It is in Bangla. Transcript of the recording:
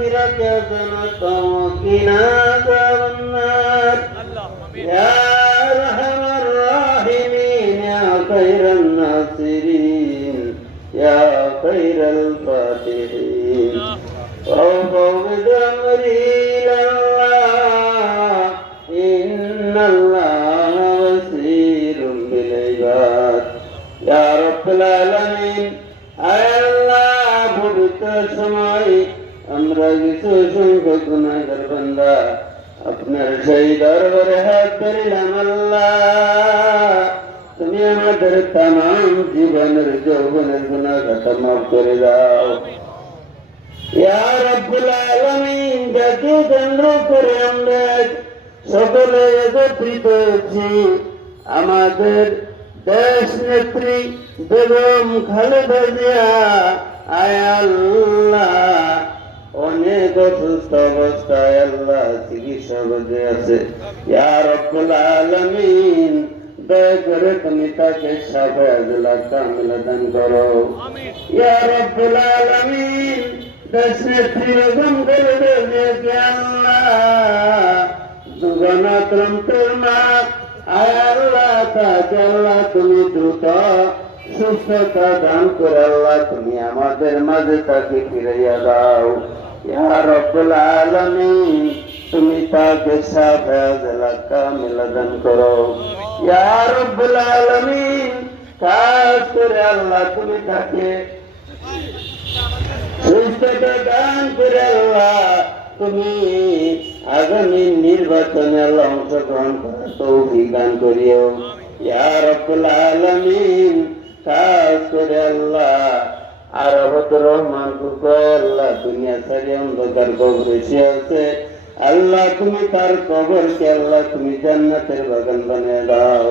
مغفرة سنة وقنا عذاب النار يا أرحم الراحمين يا خير الناصرين يا خير الفاتحين وفوض أمري إلى الله إن الله بصير بالعباد يا رب العالمين আয় আল্লাহ পবিত্র সময় আমরা কিছু সংখ্যক গুনাহগার বান্দা আপনার সেই দরবারে হাত ধরিলাম আল্লাহ তুমি আমাদের तमाम জীবনের যৌবনের গুনাহ খাতা মাফ করে দাও ইয়া রব্বুল আলামিন যাকে কেন্দ্র করে আমরা সকলে একত্রিত হয়েছি আমাদের দেশ নেত্রী বেগম খালেদা জিয়া আয় আল্লাহ অনেক অসুস্থ অবস্থায় আল্লাহ চিকিৎসা করতে আছে ইয়া রব্বুল আলামিন দয়া করে তুমি তাকে শাফায়াতুল কামিলা দান করো ইয়া রব্বুল আলামিন দেশ নেত্রী বেগম খালেদা জিয়াকে আল্লাহ দুর্গনাত্রন্তের মা আয় আল্লাহ তাকে আল্লাহ তুমি দ্রুত সুস্থতা দান করে আল্লাহ তুমি আমাদের মাঝে তাকে ফিরাইয়া দাও ইয়া রব্বুল আলামিন তুমি তাকে শাফায়াতুল কামিলা দান করো ইয়া রব্বুল আলামিন খাস করে আল্লাহ তুমি তাকে সুস্থতা দান করে আল্লাহ তুমি আগামী নির্বাচনে আল্লাহ অংশগ্রহণ করার তৌফিক দান করিও ইয়া রব্বুল আলামিন খাস করে আল্লাহ আরবুর রহমান কুকে আল্লাহ দুনিয়া সারি অন্ধকার কবরে শুয়ে আছে আল্লাহ তুমি তার কবরকে আল্লাহ তুমি জান্নাতের বাগান বানিয়ে দাও।